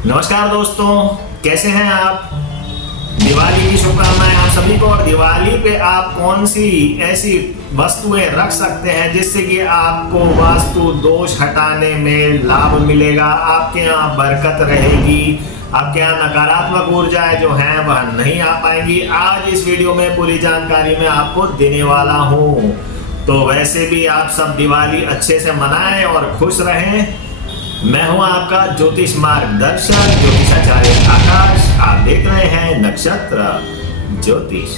नमस्कार दोस्तों, कैसे हैं आप। दिवाली की शुभकामनाएं आप सभी को। और दिवाली पे आप कौन सी ऐसी वस्तुएं रख सकते हैं जिससे कि आपको वास्तु दोष हटाने में लाभ मिलेगा, आपके यहाँ बरकत रहेगी, आपके यहाँ नकारात्मक ऊर्जाएं जो हैं वह नहीं आ पाएंगी। आज इस वीडियो में पूरी जानकारी मैं आपको देने वाला हूँ। तो वैसे भी आप सब दिवाली अच्छे से मनाएं और खुश रहें। मैं हूं आपका ज्योतिष मार्गदर्शक ज्योतिषाचार्य आकाश। आप देख रहे हैं नक्षत्र ज्योतिष।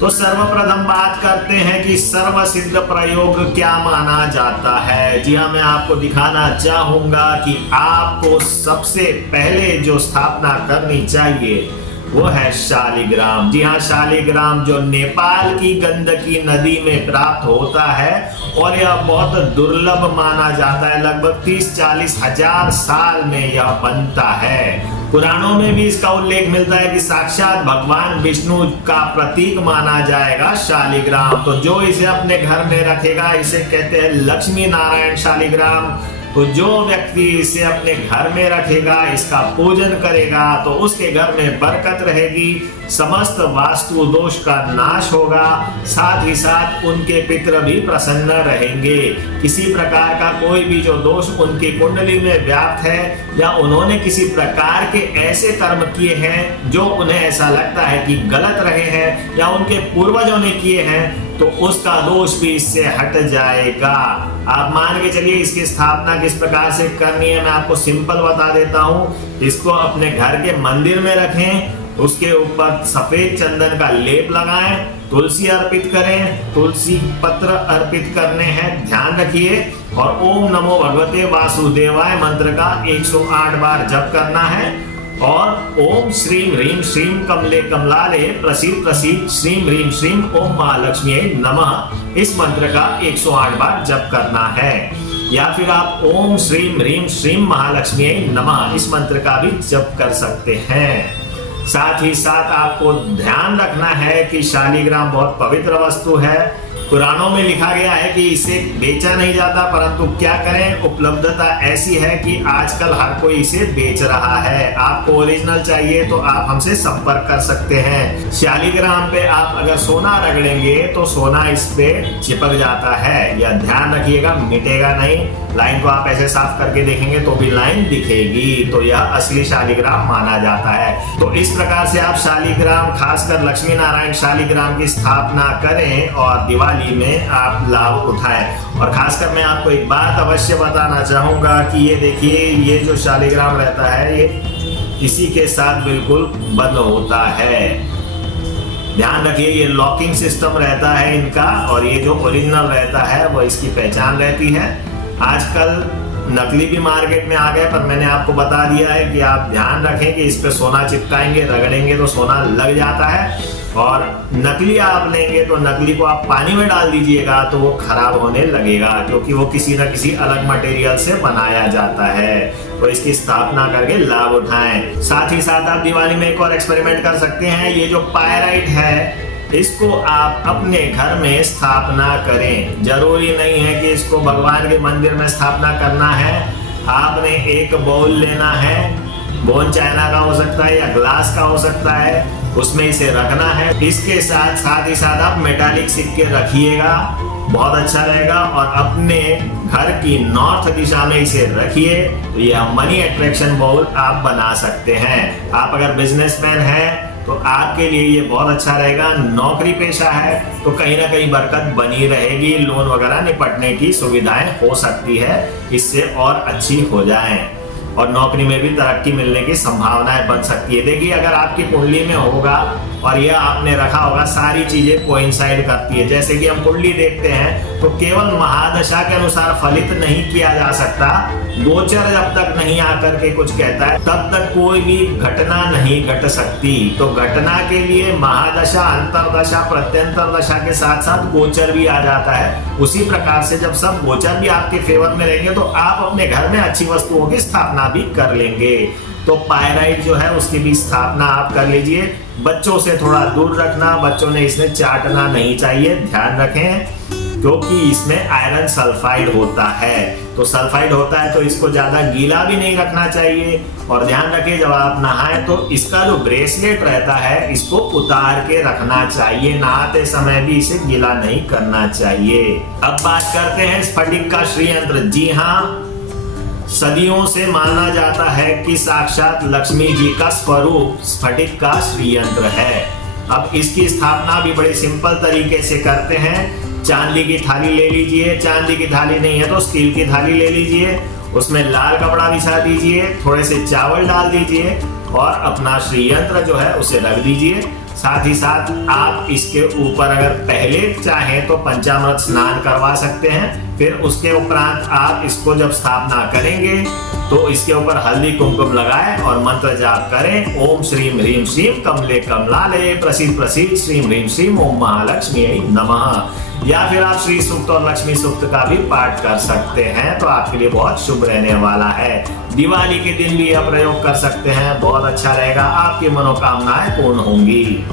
तो सर्वप्रथम बात करते हैं कि सर्व सिद्ध प्रयोग क्या माना जाता है। जी हाँ, मैं आपको दिखाना चाहूंगा कि आपको सबसे पहले जो स्थापना करनी चाहिए वो है शालिग्राम। जी हाँ, शालिग्राम जो नेपाल की गंडकी नदी में प्राप्त होता है और यह बहुत दुर्लभ माना जाता है। लगभग 30-40 हजार साल में यह बनता है। पुराणों में भी इसका उल्लेख मिलता है कि साक्षात भगवान विष्णु का प्रतीक माना जाएगा शालिग्राम। तो जो इसे अपने घर में रखेगा, इसे कहते हैं लक्ष्मी नारायण शालिग्राम। तो जो व्यक्ति इसे अपने घर में रखेगा, इसका पूजन करेगा, तो उसके घर में बरकत रहेगी, समस्त वास्तु दोष का नाश होगा, साथ ही साथ उनके पितृ भी प्रसन्न रहेंगे। किसी प्रकार का कोई भी जो दोष उनकी कुंडली में व्याप्त है या उन्होंने किसी प्रकार के ऐसे कर्म किए हैं जो उन्हें ऐसा लगता है कि गलत रहे हैं या उनके पूर्वजों ने किए हैं, तो उसका दोष भी इससे हट जाएगा। आप मान के चलिए इसकी स्थापना किस प्रकार से करनी है, मैं आपको सिंपल बता देता हूँ। इसको अपने घर के मंदिर में रखें, उसके ऊपर सफेद चंदन का लेप लगाएं, तुलसी अर्पित करें, तुलसी पत्र अर्पित करने हैं, ध्यान रखिए। और ओम नमो भगवते वासुदेवाय मंत्र का 108 बार जप करना है। और ओम श्रीम ह्रीम श्रीम कमले कमलाले प्रसीद प्रसीद श्रीम ह्रीम श्रीम ओम महालक्ष्मी नमः, इस मंत्र का 108 बार जप करना है। या फिर आप ओम श्रीम ह्रीम श्रीम महालक्ष्मी नमः, इस मंत्र का भी जप कर सकते हैं। साथ ही साथ आपको ध्यान रखना है कि शालिग्राम बहुत पवित्र वस्तु है। पुराणों में लिखा गया है कि इसे बेचा नहीं जाता, परंतु क्या करें, उपलब्धता ऐसी है कि आजकल हर कोई इसे बेच रहा है। आपको ओरिजिनल चाहिए तो आप हमसे संपर्क कर सकते हैं। शालिग्राम पे आप अगर सोना रगड़ेंगे तो सोना इस पे चिपक जाता है, या ध्यान रखिएगा, मिटेगा नहीं। लाइन को आप ऐसे साफ करके देखेंगे तो भी लाइन दिखेगी, तो यह असली शालिग्राम माना जाता है। तो इस प्रकार से आप शालिग्राम, खासकर लक्ष्मी नारायण शालिग्राम की स्थापना करें और दिवाली में आप लाभ उठाएं। और खासकर मैं आपको एक बात अवश्य बताना चाहूंगा कि ये देखिए, ये जो शालिग्राम रहता है ये इसी के साथ बिल्कुल बंद होता है। ध्यान रखिए, ये लॉकिंग सिस्टम रहता है इनका, और ये जो ओरिजिनल रहता है वो इसकी पहचान रहती है। आजकल नकली भी मार्केट में आ गए, पर मैंने आपको बता दिया है कि आप ध्यान रखें कि इस पे सोना चिपकाएंगे, रगड़ेंगे तो सोना लग जाता है। और नकली आप लेंगे तो नकली को आप पानी में डाल दीजिएगा तो वो खराब होने लगेगा, क्योंकि वो किसी न किसी अलग मटेरियल से बनाया जाता है। तो इसकी स्थापना करके लाभ उठाएं। साथ ही साथ आप दिवाली में एक और एक्सपेरिमेंट कर सकते हैं। ये जो पायराइट है, इसको आप अपने घर में स्थापना करें। जरूरी नहीं है कि इसको भगवान के मंदिर में स्थापना करना है। आपने एक बाउल लेना है, बोन चाइना का हो सकता है या ग्लास का हो सकता है, उसमें इसे रखना है। इसके साथ ही साथ आप मेटालिक सिक्के रखिएगा, बहुत अच्छा रहेगा। और अपने घर की नॉर्थ दिशा में इसे रखिए, तो यह मनी अट्रैक्शन बाउल आप बना सकते हैं। आप अगर बिजनेसमैन हैं तो आपके लिए ये बहुत अच्छा रहेगा। नौकरी पेशा है तो कहीं ना कहीं बरकत बनी रहेगी, लोन वगैरह निपटने की सुविधाएं हो सकती है, इससे और अच्छी हो जाएं, और नौकरी में भी तरक्की मिलने की संभावनाएं बन सकती है। देखिए, अगर आपकी कुंडली में होगा और यह आपने रखा होगा, सारी चीजें कोइंसाइड करती है। जैसे कि हम कुंडली देखते हैं तो केवल महादशा के अनुसार फलित नहीं किया जा सकता। गोचर जब तक नहीं आकर के कुछ कहता है तब तक कोई भी घटना नहीं घट सकती। तो घटना के लिए महादशा, अंतरदशा, प्रत्यंतर दशा के साथ साथ गोचर भी आ जाता है। उसी प्रकार से जब सब गोचर भी आपके फेवर में रहेंगे तो आप अपने घर में अच्छी वस्तुओं की स्थापना भी कर लेंगे। तो पायराइट जो है उसकी भी स्थापना आप कर लीजिए। बच्चों से थोड़ा दूर रखना, बच्चों ने इसमें चाटना नहीं चाहिए, ध्यान रखें। क्योंकि इसमें आयरन सल्फाइड होता है। तो सल्फाइड होता है तो इसको ज्यादा गीला भी नहीं रखना चाहिए। और ध्यान रखिए जब आप नहाएं तो इसका जो ब्रेसलेट रहता है इसको उतार के रखना चाहिए, नहाते समय भी इसे गीला नहीं करना चाहिए। अब बात करते हैं स्फटिक का श्रीयंत्र। जी हाँ, सदियों से माना जाता है कि साक्षात लक्ष्मी जी का स्वरूप स्फटिक का श्रीयंत्र है। अब इसकी स्थापना भी बड़े सिंपल तरीके से करते हैं। चांदी की थाली ले लीजिए, चांदी की थाली नहीं है तो स्टील की थाली ले लीजिए, उसमें लाल कपड़ा बिछा दीजिए, थोड़े से चावल डाल दीजिए और अपना श्रीयंत्र जो है उसे रख दीजिए। साथ ही साथ आप इसके ऊपर अगर पहले चाहें तो पंचामृत स्नान करवा सकते हैं। फिर उसके उपरांत आप इसको जब स्थापना करेंगे तो इसके ऊपर हल्दी कुमकुम लगाएं और मंत्र जाप करें। ओम श्रीम ह्रीम श्रीम कमले कमलालये प्रसीद प्रसीद श्रीम ह्रीम श्रीम ओम महालक्ष्मी नमः। या फिर आप श्री सूक्त और लक्ष्मी सूक्त का भी पाठ कर सकते हैं, तो आपके लिए बहुत शुभ रहने वाला है। दिवाली के दिन भी यह प्रयोग कर सकते हैं, बहुत अच्छा रहेगा, आपकी मनोकामनाएं पूर्ण होंगी।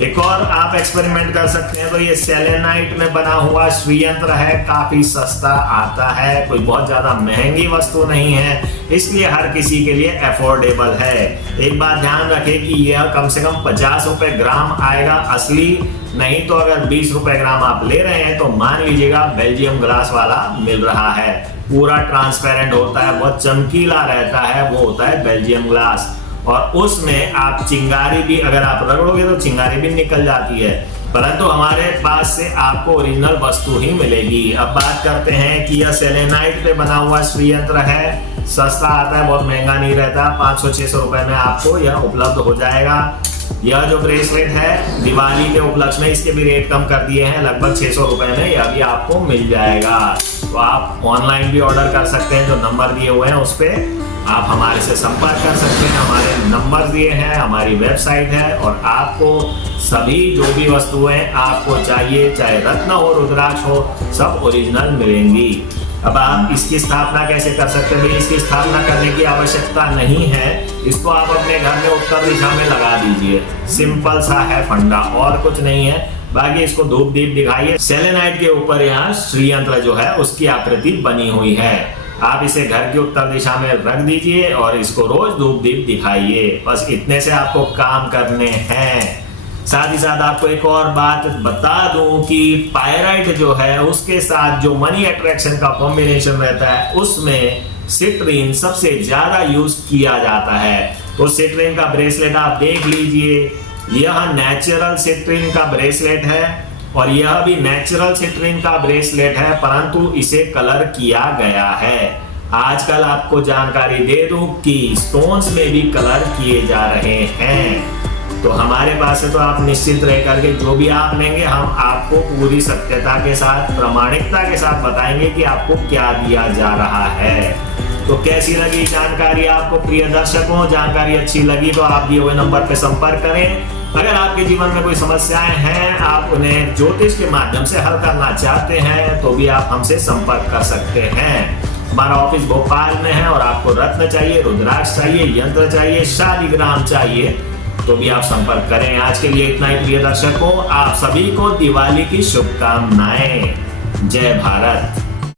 एक और आप एक्सपेरिमेंट कर सकते हैं, तो ये सेलेनाइट में बना हुआ श्रीयंत्र है, काफी सस्ता आता है, कोई बहुत ज्यादा महंगी वस्तु नहीं है, इसलिए हर किसी के लिए अफोर्डेबल है। एक बात ध्यान रखें कि यह कम से कम 50 रुपए ग्राम आएगा असली, नहीं तो अगर 20 रुपए ग्राम आप ले रहे हैं तो मान लीजिएगा बेल्जियम ग्लास वाला मिल रहा है। पूरा ट्रांसपेरेंट होता है, बहुत चमकीला रहता है, वो होता है बेल्जियम ग्लास। और उसमें आप चिंगारी भी अगर आप रगड़ोगे तो चिंगारी भी निकल जाती है, परंतु हमारे पास से आपको ओरिजिनल वस्तु ही मिलेगी। अब बात करते हैं कि यह सेलेनाइट पे बना हुआ श्रीयंत्र है, सस्ता आता है, बहुत महंगा नहीं रहता, 500-600 रुपए में आपको यह उपलब्ध हो जाएगा। यह जो ब्रेसलेट है दिवाली के उपलक्ष्य में इसके भी रेट कम कर दिए हैं, लगभग 600 रुपए में यह भी आपको मिल जाएगा। तो आप ऑनलाइन भी ऑर्डर कर सकते हैं, जो नंबर दिए हुए हैं उस पर आप हमारे से संपर्क कर सकते हैं। हमारे नंबर दिए हैं, हमारी वेबसाइट है, और आपको सभी जो भी वस्तुएं आपको चाहिए, चाहे रत्न हो रुद्राक्ष हो, सब ओरिजिनल मिलेंगी। अब आप इसकी स्थापना कैसे कर सकते हैं? इसकी स्थापना करने की आवश्यकता नहीं है, इसको आप अपने घर में उत्तर दिशा में लगा दीजिए, सिंपल सा है फंडा, और कुछ नहीं है। बाकी इसको धूप दीप दिखाइए। सेलेनाइट के ऊपर यहाँ श्रीयंत्र जो है उसकी आकृति बनी हुई है, आप इसे घर की उत्तर दिशा में रख दीजिए और इसको रोज धूप दीप दिखाइए। बस इतने से आपको काम करने हैं। साथ ही साथ आपको एक और बात बता दूं कि पायराइट जो है उसके साथ जो मनी अट्रैक्शन का कॉम्बिनेशन रहता है उसमें सिट्रीन सबसे ज्यादा यूज किया जाता है। तो सिट्रीन का ब्रेसलेट आप देख लीजिए, यह नेचुरल सिट्रीन का ब्रेसलेट है और यह भी नेचुरल सिट्रीन का ब्रेसलेट है, परंतु इसे कलर किया गया है। आजकल आपको जानकारी दे दूं कि स्टोन्स में भी कलर किए जा रहे हैं। तो हमारे पास है तो आप निश्चित रह करके जो भी आप लेंगे हम आपको पूरी सत्यता के साथ, प्रामाणिकता के साथ बताएंगे कि आपको क्या दिया जा रहा है। तो कैसी लगी जानकारी आपको प्रिय दर्शकों? जानकारी अच्छी लगी तो आप दिए हुए नंबर पर संपर्क करें। अगर आपके जीवन में कोई समस्याएं हैं, आप उन्हें ज्योतिष के माध्यम से हल करना चाहते हैं तो भी आप हमसे संपर्क कर सकते हैं। हमारा ऑफिस भोपाल में है और आपको रत्न चाहिए, रुद्राक्ष चाहिए, यंत्र चाहिए, शालिग्राम चाहिए तो भी आप संपर्क करें। आज के लिए इतना ही प्रिय दर्शकों, आप सभी को दिवाली की शुभकामनाएं। जय भारत।